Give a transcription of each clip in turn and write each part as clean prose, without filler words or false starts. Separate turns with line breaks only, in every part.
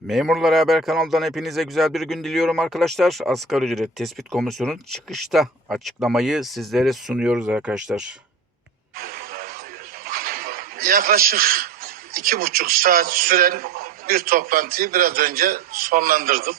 Memurlar Haber kanalından hepinize güzel bir gün diliyorum arkadaşlar. Asgari ücret tespit komisyonunun çıkışta açıklamayı sizlere sunuyoruz arkadaşlar.
Yaklaşık 2,5 saat süren bir toplantıyı biraz önce sonlandırdık.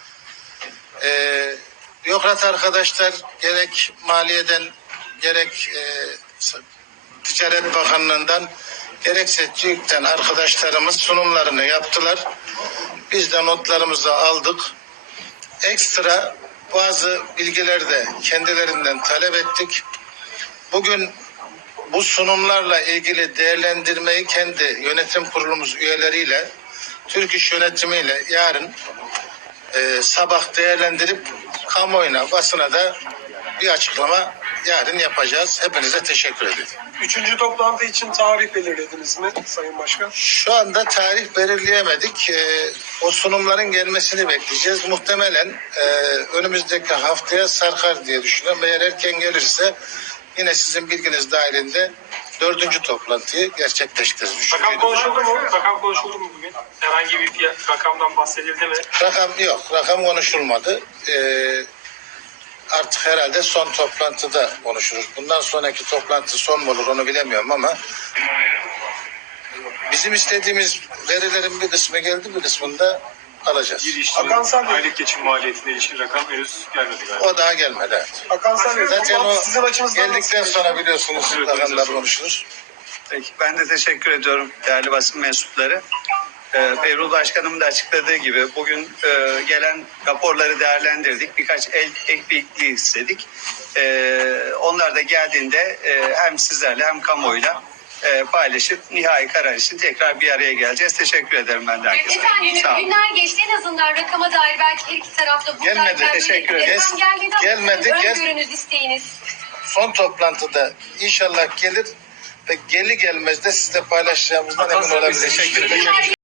Bürokrat arkadaşlar gerek maliyeden gerek Ticaret Bakanlığı'ndan gerekse TÜİK'ten arkadaşlarımız sunumlarını yaptılar. Biz de notlarımızı aldık. Ekstra bazı bilgiler de kendilerinden talep ettik. Bugün bu sunumlarla ilgili değerlendirmeyi kendi yönetim kurulumuz üyeleriyle, Türk İş yönetimiyle yarın sabah değerlendirip kamuoyuna, basına da bir açıklama yarın yapacağız. Hepinize teşekkür ederim.
Üçüncü toplantı için tarih belirlediniz mi Sayın Başkan?
Şu anda tarih belirleyemedik. O sunumların gelmesini bekleyeceğiz. Muhtemelen önümüzdeki haftaya sarkar diye düşünüyorum. Eğer erken gelirse yine sizin bilginiz dahilinde 4. toplantıyı gerçekleştiririz.
Rakam konuşuldu mu? Rakam konuşuldu mu bugün? Herhangi bir rakamdan bahsedildi mi?
Rakam yok. Rakam konuşulmadı. Artık herhalde son toplantıda konuşuruz. Bundan sonraki toplantı son mu olur onu bilemiyorum ama bizim istediğimiz verilerin bir kısmı geldi, bir kısmını da alacağız.
Bir işçinin aylık geçim maliyetine ilişkin rakam henüz gelmedi galiba.
O daha gelmedi. Evet.
Hakan Sarı,
Zaten o
sizin açınızdan
geldikten
nasıl?
sonra biliyorsunuz rakamlar konuşulur.
Peki, ben de teşekkür ediyorum değerli basın mensupları. Peyrul Başkanım da açıkladığı gibi bugün gelen raporları değerlendirdik. Birkaç ek bilgi istedik. Onlar da geldiğinde hem sizlerle hem kamuoyuyla paylaşıp nihai karar için tekrar bir araya geleceğiz. Teşekkür ederim ben de herkese.
Efendim
Sağ olun.
günler geçti, en azından rakama dair belki her iki tarafta bu
Gelmedi,
teşekkür ederim.
Gelmedi,
öngörünüz, isteğiniz.
Son toplantıda inşallah gelir ve gelmez de sizle paylaşacağımızdan emin olabilirsiniz.
Teşekkür ederim.